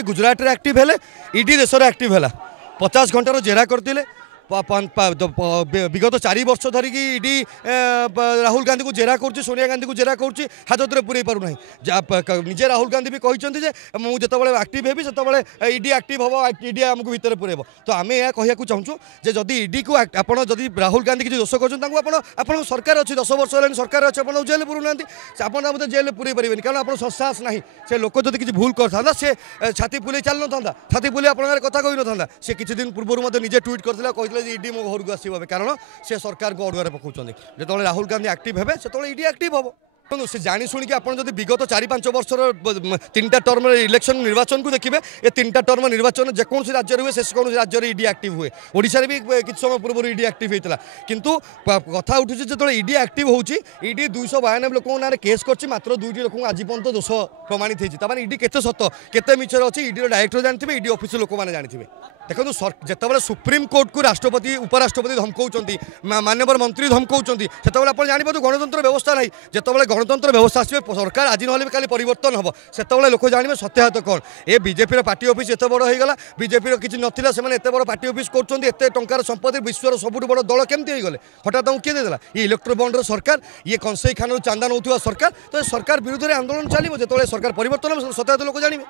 मोदी गुजरात रे एक्टिव हेले ईडी देश रे एक्टिव हैला 50 घंटार जेरा करते विगत 4 वर्ष धरिकी ईडी राहुल गांधी को जेरा कर सोनिया गांधी को जेरा कर हाजत में पूरे पारना निजे राहुल गांधी भी कहते मुझे एक्टिव हेबी से ईडी एक्टिव हम ईडी आमको भितर पुरेब तो आम यह कहूँ चाहूँ जदि ईडी को आपड़ जदि राहुल गांधी किसी दोष कर सरकार अच्छी 10 वर्ष है सरकार अच्छे आप जेल पुरुना आप जेल पूरे पारे कारण आप साहस ना से लोक जब किसी भूल करता से छाती फुले चल ना छाती फुले आप कथा कही ना से किसी दिन पूर्व निजे ट्वीट करता कहते ईडी मो घर को आसवे कारण से सरकार को अड़ुआ पकाउछन्ति जो राहुल गांधी एक्टिव हेबे से ईडी एक्टिव हम से जानी शुणिकी आप विगत 4-5 वर्षर 3टा टर्म इलेक्शन निर्वाचन को देखिए ये 3टा टर्म निर्वाचन जेकोसी राज्य हुए से कौन राज्य ईडी एक्टिव हुए ओडिशा भी किसी समय पूर्व ईडी एक्टिव होता किंतु कथा उठुचे जो ईडी एक्टिव होची ईडी 292 लोक ना केस कर मात्र 2टी लोक आज पर्यंत दोष प्रमाणित होती ईडी केते सत केते मिछर अच्छी ईडी डायरेक्टर जानते ईडी ऑफिस लोक मैंने जानते देखो जिते सुप्रीम कोर्ट को राष्ट्रपति उपराष्ट्रपति धमकाउंट माननीय मंत्री धमकाउंट से आप जानते गणतंत्र व्यवस्था ना जिते गणतंत्र व्यवस्था आसवे सरकार आज ना काली परिवर्तन हम से लोक जानवे सत्याहत कौन ए बीजेपी पार्टी ऑफिस एत बड़ होगा बीजेपी किसी नाला से एत बड़ पार्टी ऑफिस कर टंकार संपत्ति विश्वर सबुठ बड़ दल केमती होगले हठात किए देला ये इलेक्ट्रो बॉन्डर सरकार ये कंसई खान चांदा नौथुवा सरकार तो सरकार विरुद्ध में आंदोलन चलो जो सरकार परिवर्तन सत्याहत लोक जानवे।